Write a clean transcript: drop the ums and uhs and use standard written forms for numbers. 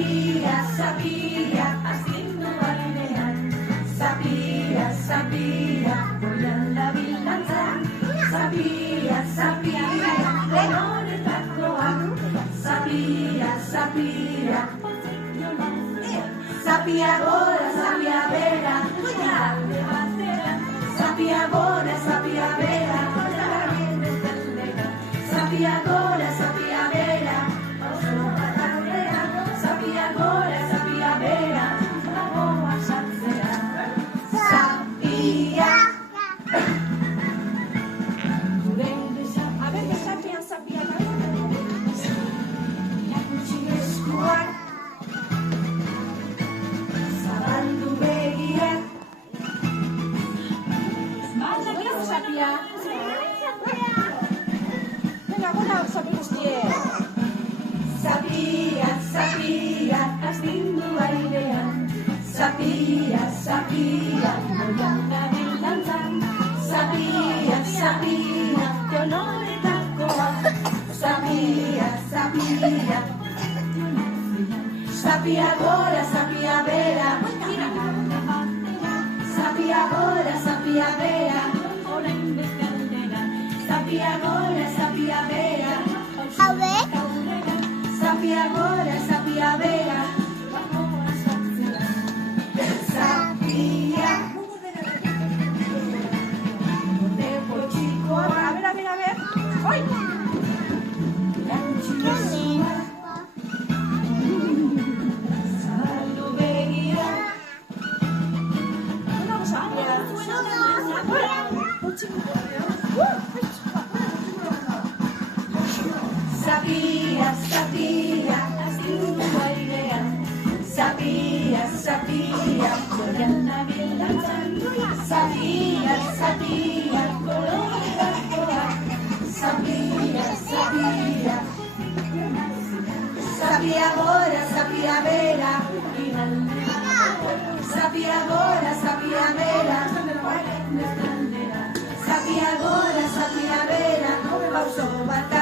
Sabia, sabia, astindu bailean. Sabia, sabia, goian dabilantzan. Sabia, sabia, denonetakoa. Sabia, sabia, sabia gora, sabia bera, alde batera. Sabia gora, sabia bera, sabia gora, sabia bera, oso bat aurrera. Sabia gora, sabia bera, dagoa sartzea. Sabia. A ver, desafian sabia erakutsi eskuak, zabaldu begiak. Sabia. Venga, gora, sabia guztiek. Sabia, sabia, astindu airean. Sabia, sabia, goian dabilantzan. Sabia, sabia, dononetakoa. Sabia, sabia, sabia gora, sabia bera. Sabia gora, sabia bera. Sabia gora, sabia bera. Sabia gora, sabia bera. Sabia. Depo txiko. A ver. Oi! Erakutsi eskuak, zabaldu begiak. Sabia, sabia, astindu bailean. Sabia, sabia, goian dabilantzan. Sabia, sabia, koloretakoa. Sabia, sabia, sabia gora, sabia bera. Sabia gora, sabia bera. Sabia gora, sabia bera. Pauso bat